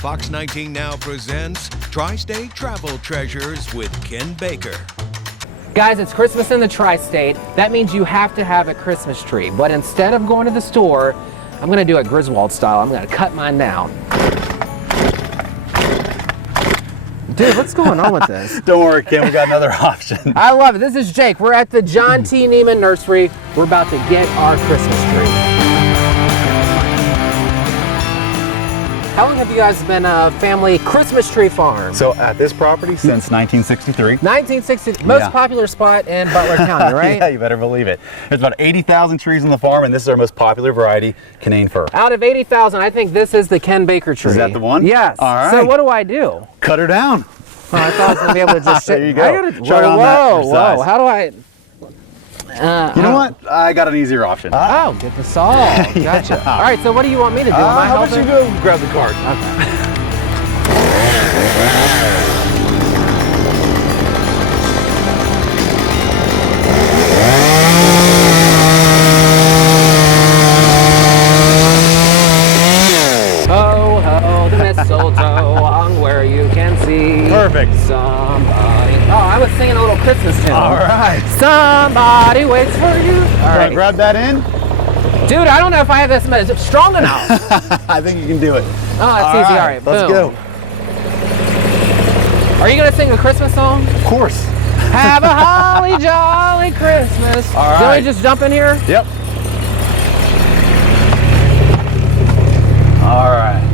Fox 19 Now presents Tri-State Travel Treasures with Ken Baker. Guys, it's Christmas in the Tri-State. That means you have to have a Christmas tree. But instead of going to the store, I'm going to do it Griswold style. I'm going to cut mine down. Dude, what's going on with this? Don't worry, Kim, we got another option. I love it. This is Jake. We're at the John T. Neiman Nursery. We're about to get our Christmas tree. How long have you guys been a family Christmas tree farm? So at this property since 1963. 1960, most popular spot in Butler County, right? Yeah, you better believe it. There's about 80,000 trees on the farm, and this is our most popular variety, Canaan fir. Out of 80,000, I think this is the Ken Baker tree. Is that the one? Yes. All right. So what do I do? Cut her down. Oh, I thought I was going to be able to just There you go. Try on that size. How do I? You know what? I got an easier option. Oh, get the saw. Gotcha. Yeah. All right, so what do you want me to do? How about you go grab the cart? Okay. Ho, ho, the mistletoe hung where you can see. Perfect. Somebody. Oh, I was singing a little Christmas tune. All right. Somebody waits for you. All right. Grab that in. Dude, I don't know if I have this message strong enough. I think you can do it. Oh, that's easy. All right, let's boom. go. Are you gonna sing a Christmas song? Of course. Have a holly jolly Christmas. All right. Can we just jump in here? Yep. All right.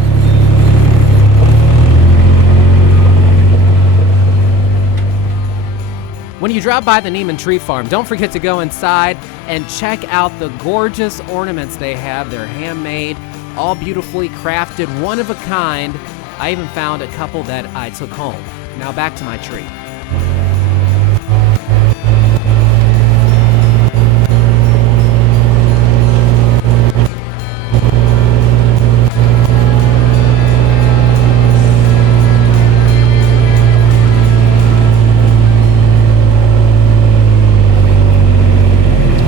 When you drop by the Neiman Tree Farm, don't forget to go inside and check out the gorgeous ornaments they have. They're handmade, all beautifully crafted, one of a kind. I even found a couple that I took home. Now back to my tree.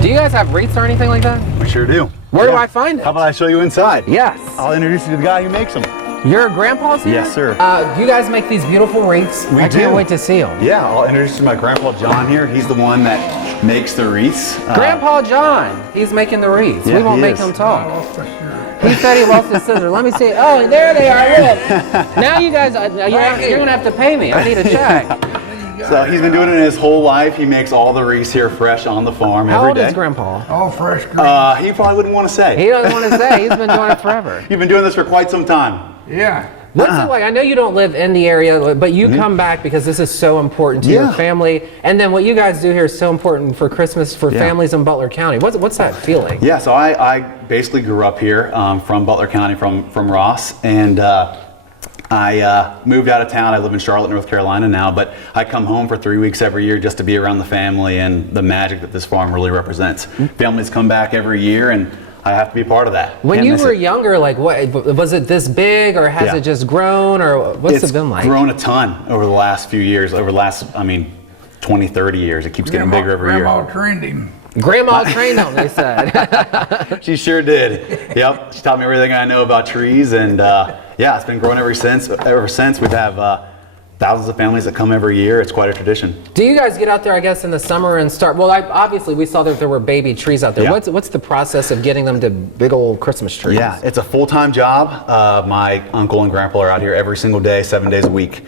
Do you guys have wreaths or anything like that? We sure do. Where do I find it? How about I show you inside? Yes. I'll introduce you to the guy who makes them. Your grandpa's here? Yes, sir. You guys make these beautiful wreaths. I can't wait to see them. Yeah, I'll introduce you to my grandpa John here. He's the one that makes the wreaths. Grandpa John, he's making the wreaths. Yeah, we won't he make is. him talk. He said he lost his scissors. Let me see. Oh, there they are. Look. Now you guys, you're going to have to pay me. I need a check. So he's been doing it his whole life. He makes all the wreaths here fresh on the farm How every old day. is Grandpa? All fresh green. He probably wouldn't want to say. He doesn't want to say. He's been doing it forever. You've been doing this for quite some time. Yeah. What's it like? I know you don't live in the area, but you come back because this is so important to your family. And then what you guys do here is so important for Christmas for families in Butler County. What's that feeling? Yeah, so I basically grew up here from Butler County, from Ross, and I moved out of town. I live in Charlotte, North Carolina now, but I come home for 3 weeks every year just to be around the family and the magic that this farm really represents. Families come back every year, and I have to be part of that. When you were younger, like what was it this big, or has it just grown, or what's it been like? It's grown a ton over the last few years, over the last, 20, 30 years. It keeps getting bigger every year. Grandma trained him. Grandma trained them, they said. She sure did. Yep, she taught me everything I know about trees, and yeah, it's been growing ever since. We have thousands of families that come every year. It's quite a tradition. Do you guys get out there, I guess, in the summer and start? Well, obviously we saw that there were baby trees out there. Yeah. What's the process of getting them to big old Christmas trees? Yeah, it's a full-time job. My uncle and grandpa are out here every single day, 7 days a week.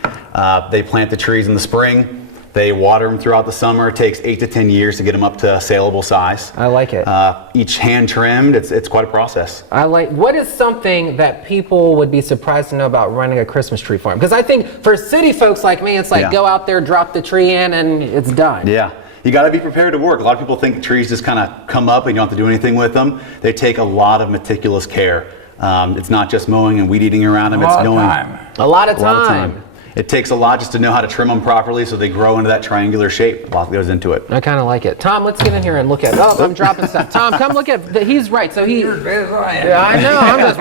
They plant the trees in the spring. They water them throughout the summer. It takes 8 to 10 years to get them up to a saleable size. I like it. Each hand trimmed. It's quite a process. What is something that people would be surprised to know about running a Christmas tree farm? Because I think for city folks like me, it's like go out there, drop the tree in, and it's done. Yeah. You got to be prepared to work. A lot of people think trees just kind of come up and you don't have to do anything with them. They take a lot of meticulous care. It's not just mowing and weed eating around them. A lot of time. It takes a lot just to know how to trim them properly so they grow into that triangular shape. A lot goes into it. I kind of like it. Tom, let's get in here and look at it. Oh, I'm dropping stuff. Tom, come look at he's right. So You're as bad as I am. Yeah, I know. I'm just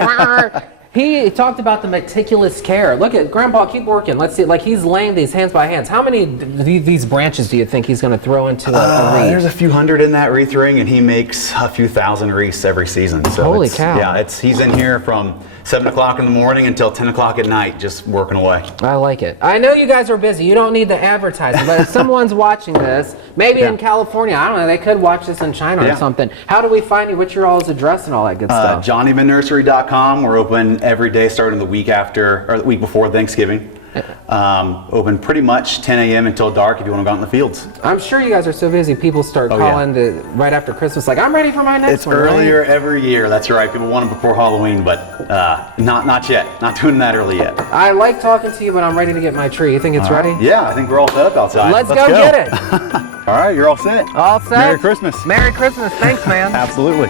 He talked about the meticulous care. Look at Grandpa, keep working. Let's see, like he's laying these hands by hands. How many these branches do you think he's going to throw into a wreath? There's a few hundred in that wreath ring, and he makes a few thousand wreaths every season. So holy cow. Yeah, he's in here from 7 o'clock in the morning until 10 o'clock at night, just working away. I like it. I know you guys are busy. You don't need the advertising, but if someone's watching this, maybe in California, I don't know, they could watch this in China or something. How do we find you? What's your all's address and all that good stuff? JohnNeimanNursery.com. We're open every day starting the week after, or the week before Thanksgiving. Open pretty much 10 a.m. until dark if you want to go out in the fields. I'm sure you guys are so busy, people start calling right after Christmas, like, I'm ready for my next one. It's earlier every year, that's right. People want them before Halloween, but not yet. Not doing that early yet. I like talking to you, but I'm ready to get my tree. You think it's ready? Yeah, I think we're all set up outside. Let's go get it. All right, you're all set. All set. Merry Christmas. Merry Christmas. Thanks, man. Absolutely.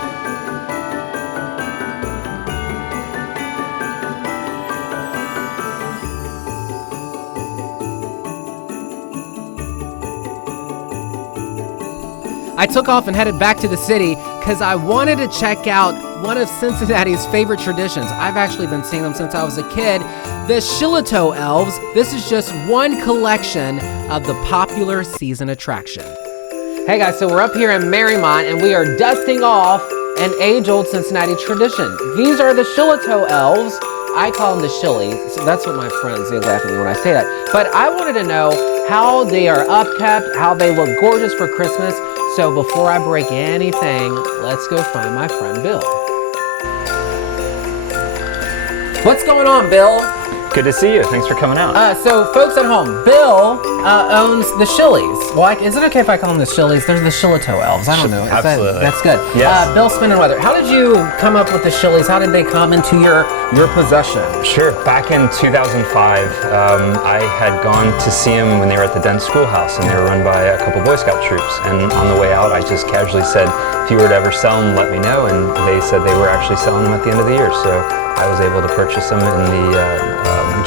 I took off and headed back to the city because I wanted to check out one of Cincinnati's favorite traditions. I've actually been seeing them since I was a kid. The Shilo Elves. This is just one collection of the popular season attraction. Hey guys, so we're up here in Marymount and we are dusting off an age-old Cincinnati tradition. These are the Shilo Elves. I call them the Shillies, so that's what my friends do laugh at me when I say that. But I wanted to know how they are upkept, how they look gorgeous for Christmas. So before I break anything, let's go find my friend Bill. What's going on, Bill? Good to see you. Thanks for coming out. So folks at home, Bill owns the Shillies. Well, is it okay if I call them the Shillies? They're the Shilo Elves. I don't know. Absolutely. That's good. Yes. Bill Spin and Weather. How did you come up with the Shillies? How did they come into your possession? Sure. Back in 2005, I had gone to see them when they were at the Dent Schoolhouse, and they were run by a couple Boy Scout troops. And on the way out, I just casually said, if you were to ever sell them, let me know. And they said they were actually selling them at the end of the year. So I was able to purchase them in the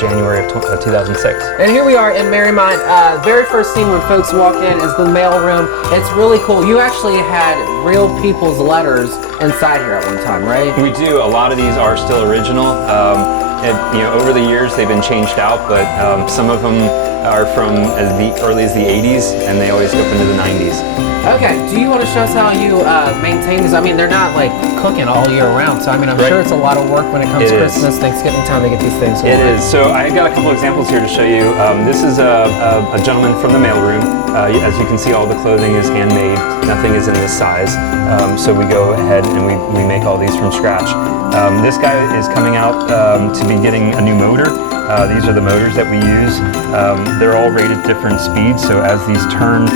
January of 2006. And here we are in Marymount. Very first scene when folks walk in is the mail room. It's really cool. You actually had real people's letters inside here at one time, right? We do. A lot of these are still original. Over the years they've been changed out, but some of them are from as early as the 80s, and they always go up into the 90s. Okay, do you want to show us how you maintain these? I mean, they're not like cooking all year round, so I mean, I'm sure it's a lot of work when it comes to Christmas, Thanksgiving time to get these things It is. So I got a couple examples here to show you. This is a gentleman from the mailroom. As you can see, all the clothing is handmade. Nothing is in this size. So we go ahead and we make all these from scratch. This guy is coming out to be getting a new motor. These are the motors that we use. They're all rated different speeds, so as these turn,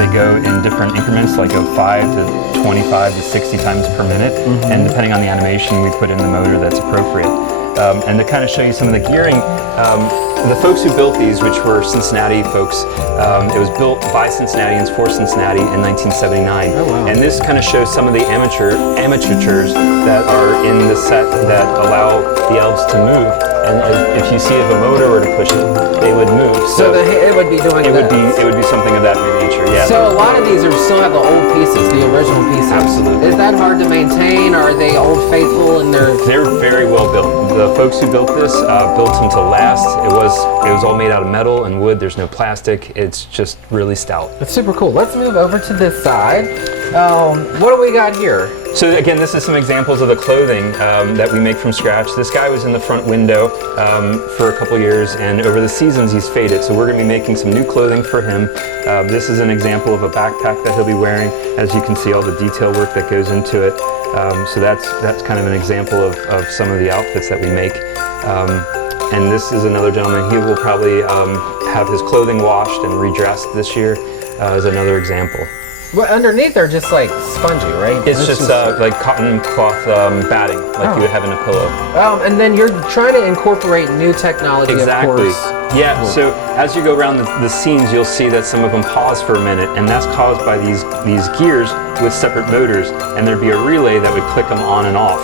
they go in different increments, like of 5 to 25 to 60 times per minute. And depending on the animation, we put in the motor that's appropriate. And to kind of show you some of the gearing, the folks who built these, which were Cincinnati folks, it was built by Cincinnatians for Cincinnati in 1979. Oh, wow. And this kind of shows some of the amateurs that are in the set that allow the elves to move. And if you see if a motor were to push it, they would move. So it would be doing it would be something of that nature, yeah. So a lot of these still have the old pieces, the original pieces. Absolutely. Is that hard to maintain, or are they old faithful and they're very well built. The folks who built this built them to last. It was all made out of metal and wood. There's no plastic. It's just really stout. That's super cool. Let's move over to this side. What do we got here? So again, this is some examples of the clothing that we make from scratch. This guy was in the front window for a couple years, and over the seasons he's faded. So we're going to be making some new clothing for him. This is an example of a backpack that he'll be wearing. As you can see, all the detail work that goes into it. So that's kind of an example of some of the outfits that we make. And this is another gentleman. He will probably have his clothing washed and redressed this year as another example. Well, underneath they're just like spongy, right? It's just like cotton cloth batting, like you would have in a pillow. And then you're trying to incorporate new technology, exactly. Of course. Yeah, so as you go around the scenes, you'll see that some of them pause for a minute, and that's caused by these gears with separate motors, and there'd be a relay that would click them on and off.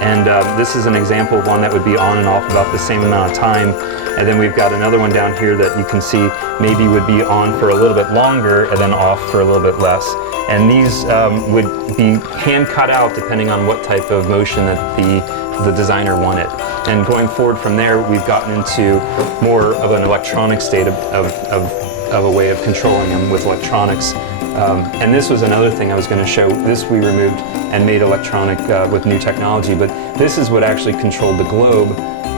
And this is an example of one that would be on and off about the same amount of time. And then we've got another one down here that you can see maybe would be on for a little bit longer and then off for a little bit less. And these would be hand cut out depending on what type of motion that the the designer wanted. And going forward from there, we've gotten into more of an electronic state of a way of controlling them with electronics. And this was another thing I was going to show. This we removed and made electronic with new technology, but this is what actually controlled the globe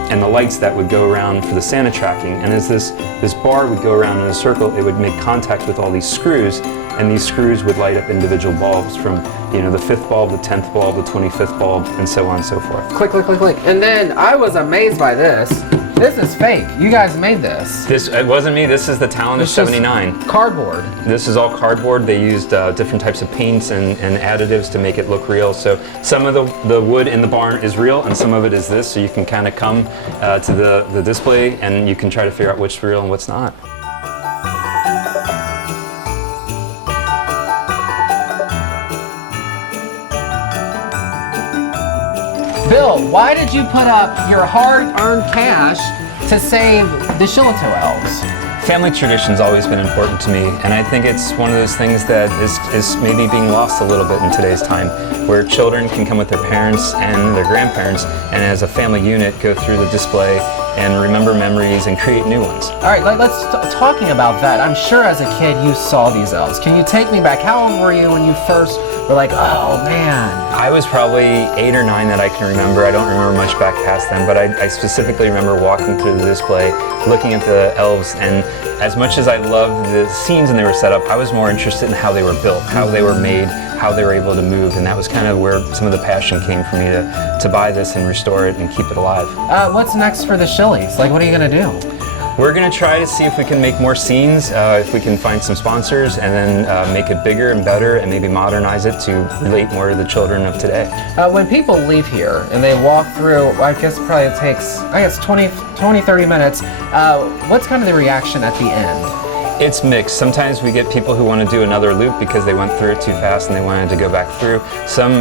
and the lights that would go around for the Santa tracking. And as this bar would go around in a circle, it would make contact with all these screws, and these screws would light up individual bulbs from, you know, the 5th bulb, the 10th bulb, the 25th bulb, and so on and so forth. Click, click, click, click. And then I was amazed by this. This is fake. You guys made this. It wasn't me. This is the talent of 79. Cardboard. This is all cardboard. They used different types of paints and additives to make it look real. So some of the wood in the barn is real, and some of it is this. So you can kind of come to the display, and you can try to figure out which is real and what's not. Bill, why did you put up your hard-earned cash to save the Shilo elves? Family tradition's always been important to me, and I think it's one of those things that is maybe being lost a little bit in today's time, where children can come with their parents and their grandparents, and as a family unit go through the display and remember memories and create new ones. All right, let's talking about that. I'm sure as a kid you saw these elves. Can you take me back? How old were you when you first were like, oh man? I was probably 8 or 9 that I can remember. I don't remember much back past then, but I specifically remember walking through the display, looking at the elves, and as much as I loved the scenes and they were set up, I was more interested in how they were built, how they were made, how they were able to move, and that was kind of where some of the passion came for me to buy this and restore it and keep it alive. What's next for the Shilies? Like, what are you gonna do? We're going to try to see if we can make more scenes, if we can find some sponsors, and then make it bigger and better and maybe modernize it to relate more to the children of today. When people leave here and they walk through, I guess probably takes, 20, 30 minutes, what's kind of the reaction at the end? It's mixed. Sometimes we get people who want to do another loop because they went through it too fast and they wanted to go back through.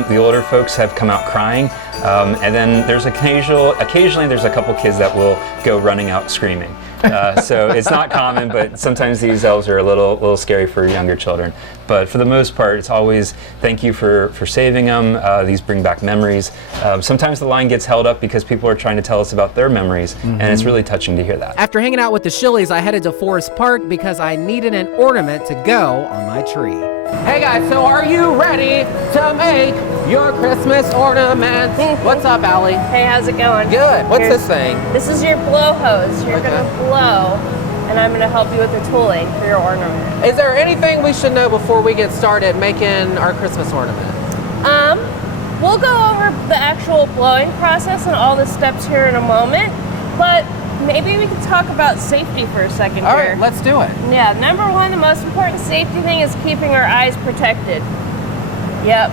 The older folks have come out crying, and then there's occasionally there's a couple kids that will go running out screaming. So it's not common, but sometimes these elves are a little scary for younger children. But for the most part, it's always thank you for saving them. These bring back memories. Sometimes the line gets held up because people are trying to tell us about their memories, and it's really touching to hear that. After hanging out with the Shilies, I headed to Forest Park because I needed an ornament to go on my tree. Hey guys, so are you ready to make your Christmas ornament? What's up, Allie? Hey, how's it going? Good. What's this thing? This is your blow hose. You're gonna blow, and I'm gonna help you with the tooling for your ornament. Is there anything we should know before we get started making our Christmas ornament? We'll go over the actual blowing process and all the steps here in a moment, but maybe we can talk about safety for a second All here. right, let's do it. Yeah, number one, the most important safety thing is keeping our eyes protected. Yep.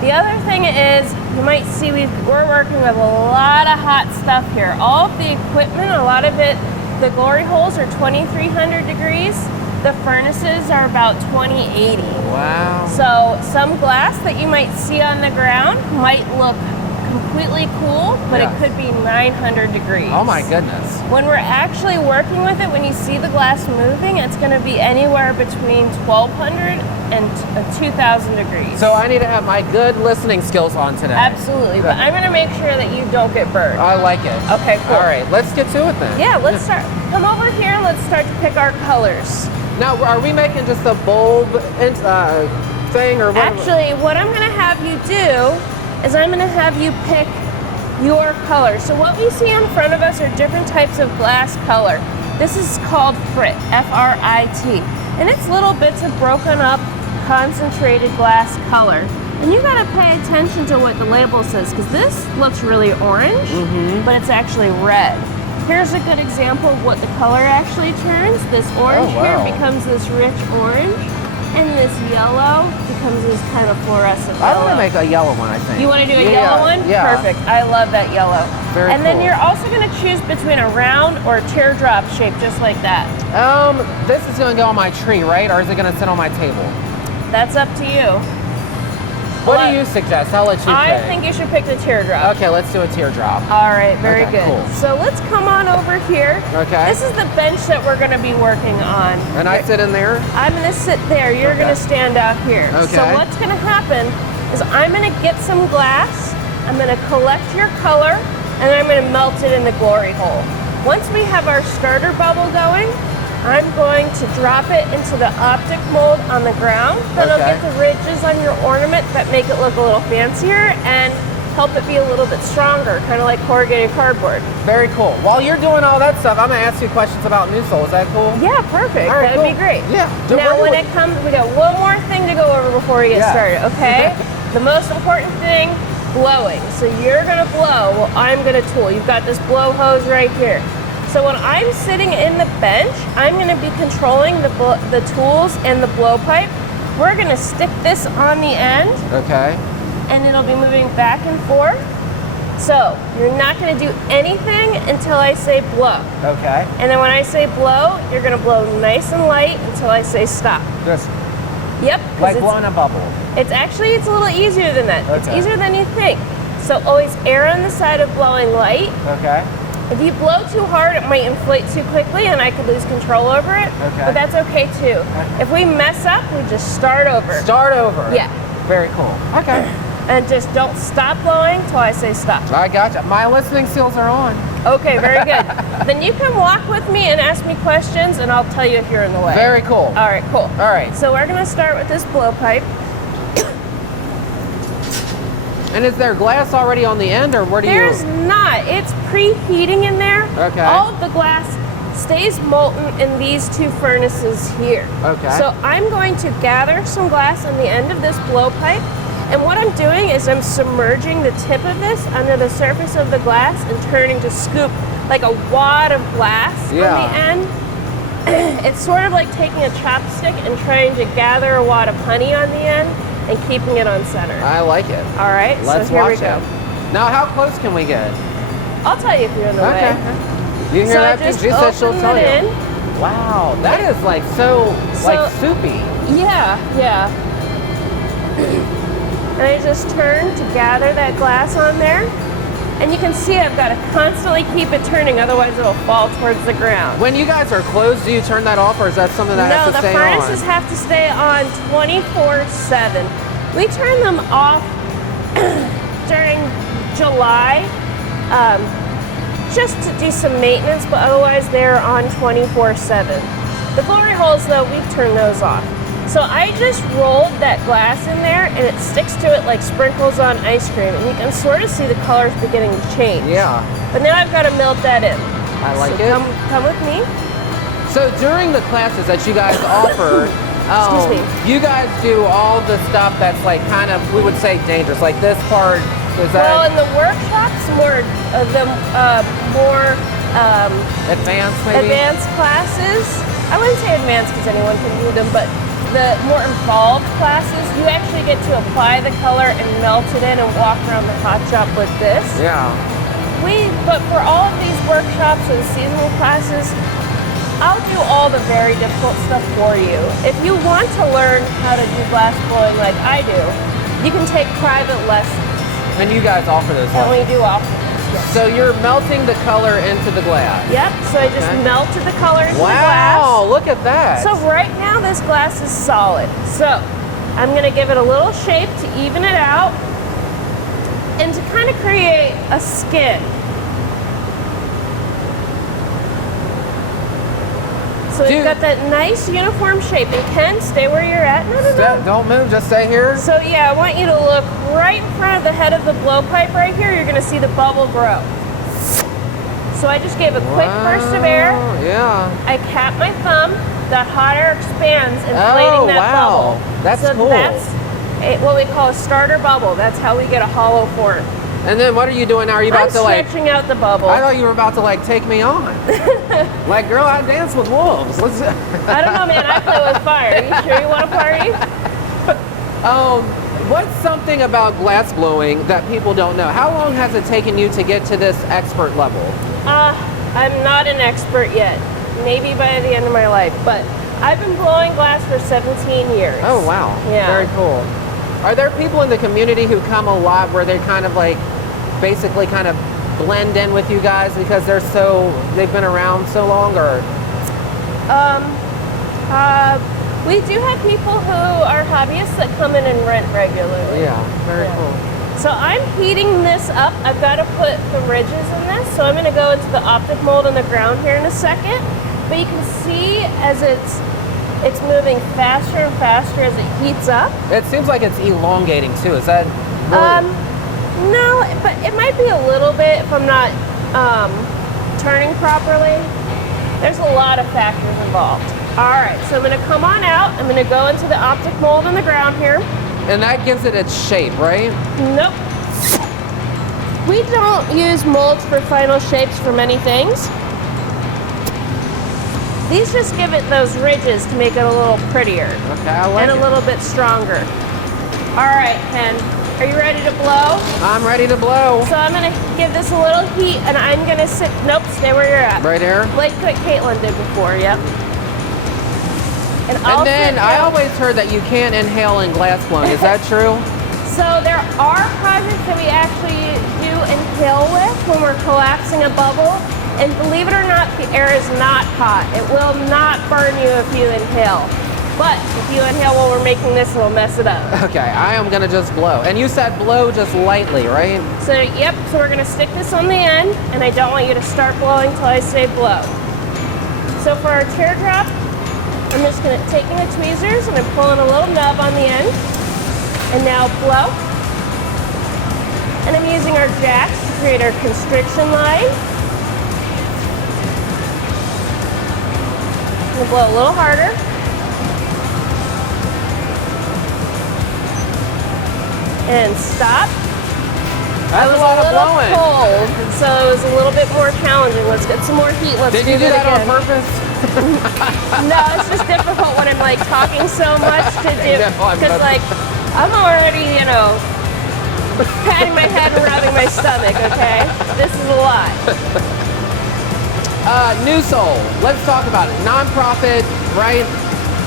The other thing is, you might see we're working with a lot of hot stuff here. All of the equipment, a lot of it, the glory holes are 2300 degrees. The furnaces are about 2080. Wow. So some glass that you might see on the ground might look completely cool, but it could be 900 degrees. Oh my goodness. When we're actually working with it, when you see the glass moving, it's going to be anywhere between 1200 and 2000 degrees. So I need to have my good listening skills on today. Absolutely, but I'm going to make sure that you don't get burned. I like it. Okay, cool. All right, let's get to it then. Yeah, let's start. Come over here and let's start to pick our colors. Now, are we making just a bulb thing or what? Actually, what I'm going to have you do is I'm going to have you pick your color. So what we see in front of us are different types of glass color. This is called frit, F-R-I-T. And it's little bits of broken up, concentrated glass color. And you gotta pay attention to what the label says, because this looks really orange, but it's actually red. Here's a good example of what the color actually turns. This orange here becomes this rich orange, and this yellow becomes this kind of fluorescent yellow. I want to make a yellow one, I think. You want to do a yellow one? Yeah. Perfect. I love that yellow. Very and then cool. you're also going to choose between a round or a teardrop shape, just like that. This is going to go on my tree, right? Or is it going to sit on my table? That's up to you. What do you suggest? I'll let you pick. I think you should pick the teardrop. Okay, let's do a teardrop. All right, very Okay, good. cool. So let's come on over here. Okay. This is the bench that we're going to be working on. And I sit in there? I'm going to sit there. You're going to stand out here. Okay. So what's going to happen is I'm going to get some glass, I'm gonna collect your color, and then I'm gonna melt it in the glory hole. Once we have our starter bubble going, I'm going to drop it into the optic mold on the ground. That'll Okay. get the ridges on your ornament that make it look a little fancier and help it be a little bit stronger, kind of like corrugated cardboard. Very cool. While you're doing all that stuff, I'm gonna ask you questions about New Soul. Is that cool? Yeah, perfect. All right, That'd be cool. great. Yeah. Now, when it comes, we got one more thing to go over before we get Yeah. started, okay? The most important thing, blowing. So you're gonna blow, well, I'm gonna tool. You've got this blow hose right here. So when I'm sitting in the bench, I'm gonna be controlling the tools and the blowpipe. We're gonna stick this on the end, Okay. and it'll be moving back and forth. So you're not gonna do anything until I say blow. Okay. And then when I say blow, you're gonna blow nice and light until I say stop. Just Yep. 'cause like it's, blowing a bubble. it's a little easier than that. It's Okay. easier than you think. So always err on the side of blowing light. Okay. If you blow too hard, it might inflate too quickly and I could lose control over it. Okay. But that's okay too. If we mess up, we just start over. Start over. Yeah. Very cool. Okay. And just don't stop blowing till I say stop. I gotcha. My listening skills are on. Okay, very good. Then you can walk with me and ask me questions and I'll tell you if you're in the way. Very cool. All right, cool. All right. So we're gonna start with this blowpipe. And is there glass already on the end, or where do There's you? not. It's preheating in there. Okay. All of the glass stays molten in these two furnaces here. Okay. So I'm going to gather some glass on the end of this blowpipe. And what I'm doing is I'm submerging the tip of this under the surface of the glass and turning to scoop like a wad of glass Yeah. on the end. It's sort of like taking a chopstick and trying to gather a wad of honey on the end and keeping it on center. I like it. All right, Let's so here we watch go. it. Now, how close can we get? I'll tell you if you're in the Okay. way. You hear So that? just She said she'll open tell it you. in. Wow, that is like so soupy. Yeah, yeah. And I just turn to gather that glass on there. And you can see I've got to constantly keep it turning, otherwise it'll fall towards the ground. When you guys are closed, do you turn that off, or is that something that No, has to the stay furnaces on? have to stay on 24/7. We turn them off during July, just to do some maintenance, but otherwise they're on 24/7. The glory holes, though, we've turned those off. So I just rolled that glass in there, and it sticks to it like sprinkles on ice cream, and you can sort of see the colors beginning to change. Yeah, But now I've got to melt that in. I like So it. Come with me. So during the classes that you guys offer, Excuse me. you guys do all the stuff that's like kind of, we would say, dangerous. Like this part, is Well, that in the workshops, more advanced maybe? advanced classes. I wouldn't say advanced because anyone can do them, but the more involved classes, you actually get to apply the color and melt it in and walk around the hot shop with this. Yeah. But for all of these workshops or the seasonal classes, I'll do all the very difficult stuff for you. If you want to learn how to do glass blowing like I do, you can take private lessons. And you guys offer those And we lessons. do offer this. Yes. So you're melting the color into the glass. Yep, so I just Okay. melted the color into the glass. Wow, look at that. So right now this glass is solid. So I'm gonna give it a little shape to even it out and to kind of create a skin. So we've Dude. got that nice uniform shape. And Ken, stay where you're at. No. Don't move, just stay here. So yeah, I want you to look right in front of the head of the blowpipe right here. You're gonna see the bubble grow. So I just gave a quick burst of air. Wow, Yeah. I cap my thumb. That hot air expands, inflating that wow. bubble. That's so cool. That's what we call a starter bubble. That's how we get a hollow form. And then what are you doing now? Are you I'm about to like? stretching out the bubble. I thought you were about to like take me on. Like, girl, I dance with wolves. Let's. I don't know, man. I play with fire. Are you sure you want to party? What's something about glass blowing that people don't know? How long has it taken you to get to this expert level? I'm not an expert yet. Maybe by the end of my life, but I've been blowing glass for 17 years. Oh wow. Yeah. Very cool. Are there people in the community who come a lot where they kind of like basically kind of blend in with you guys because they've been around so long, or? We do have people who are hobbyists that come in and rent regularly. Yeah, very cool. So I'm heating this up. I've got to put the ridges in this. So I'm going to go into the optic mold on the ground here in a second. But you can see as it's moving faster and faster as it heats up. It seems like it's elongating too. Is that really? No, but it might be a little bit if I'm not turning properly. There's a lot of factors involved. All right, so I'm going to come on out. I'm going to go into the optic mold on the ground here. And that gives it its shape, right? Nope. We don't use molds for final shapes for many things. These just give it those ridges to make it a little prettier. Okay, I like and it. a little bit stronger. All right, Ken, are you ready to blow? I'm ready to blow. So I'm gonna give this a little heat and I'm gonna sit, nope, stay where you're at. Right here? Like what Caitlin did before, yep. And then I always heard that you can't inhale in glass blowing. Is that true? So there are projects that we actually do inhale with when we're collapsing a bubble. And believe it or not, the air is not hot. It will not burn you if you inhale. But if you inhale while we're making this, it'll mess it up. Okay, I am gonna just blow. And you said blow just lightly, right? So yep, so we're gonna stick this on the end, and I don't want you to start blowing till I say blow. So for our teardrop, I'm just taking the tweezers and I'm pulling a little nub on the end. And now blow. And I'm using our jacks to create our constriction line. We'll blow a little harder. And stop. That's a lot of blowing. Cold, so it was a little bit more challenging. Let's get some more heat. Let's Did you do that on purpose? No, it's just difficult when I'm like talking so much to do. Because like I'm already, patting my head and rubbing my stomach. Okay, this is a lot. New Soul. Let's talk about it. Nonprofit, right?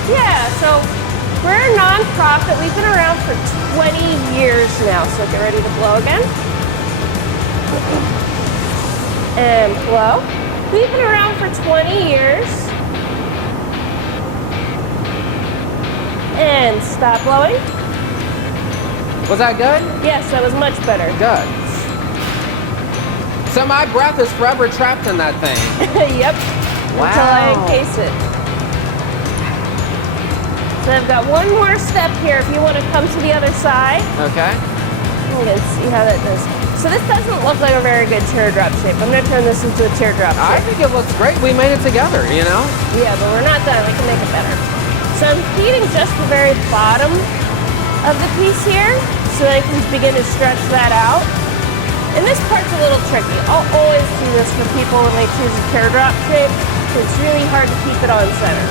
Yeah. So we're a nonprofit. We've been around for 20 years now. So get ready to blow again. And blow. We've been around for 20 years. And stop blowing. Was that good? Yes, that was much better. Good. So my breath is forever trapped in that thing. Yep. Wow. Until I encase it. So I've got one more step here if you want to come to the other side. Okay. I'm going to see how that does. So this doesn't look like a very good teardrop shape. I'm going to turn this into a teardrop shape. I think it looks great. We made it together, Yeah, but we're not done. We can make it better. So I'm heating just the very bottom of the piece here so that I can begin to stretch that out. And this part's a little tricky. I'll always do this for people when they choose a teardrop shape. So it's really hard to keep it on center.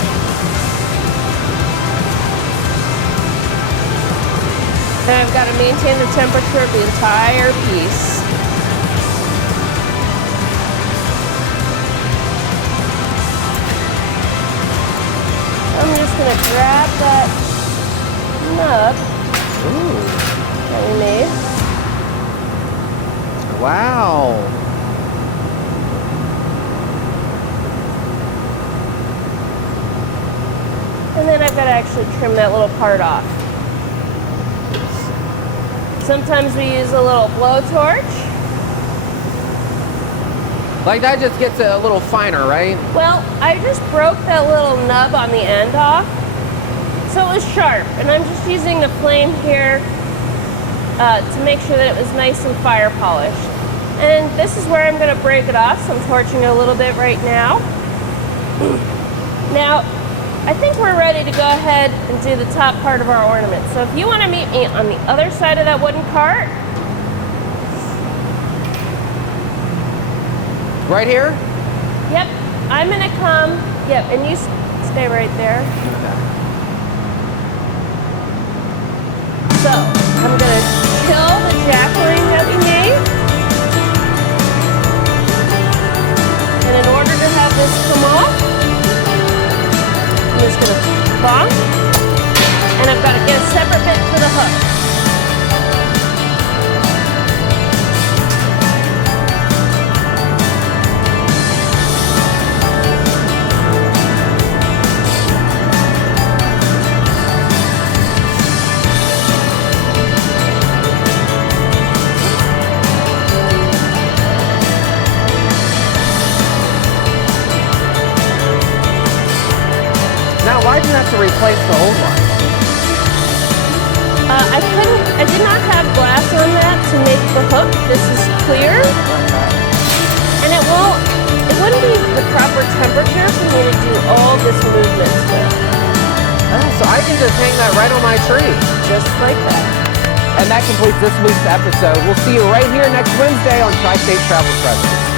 And I've got to maintain the temperature of the entire piece. I'm just going to grab that nub that we made. Wow. And then I've got to actually trim that little part off. Sometimes we use a little blowtorch. Like that just gets it a little finer, right? Well, I just broke that little nub on the end off, so it was sharp. And I'm just using the flame here to make sure that it was nice and fire polished. And this is where I'm going to break it off, so I'm torching it a little bit right now. Now, I think we're ready to go ahead and do the top part of our ornament. So if you want to meet me on the other side of that wooden cart. Right here? Yep, I'm going to come, yep, and you stay right there. So, I'm going to kill the jack-o'-lantern that we made. And in order to have this come off, I'm just going to bonk, and I've got to get a separate bit for the hook. Now, why'd you have to replace the old one? I did not have glass on that to make the hook. This is clear. And it wouldn't be the proper temperature for me to do all this movement with. Oh, so I can just hang that right on my tree. Just like that. And that completes this week's episode. We'll see you right here next Wednesday on Tri-State Travel Treasures.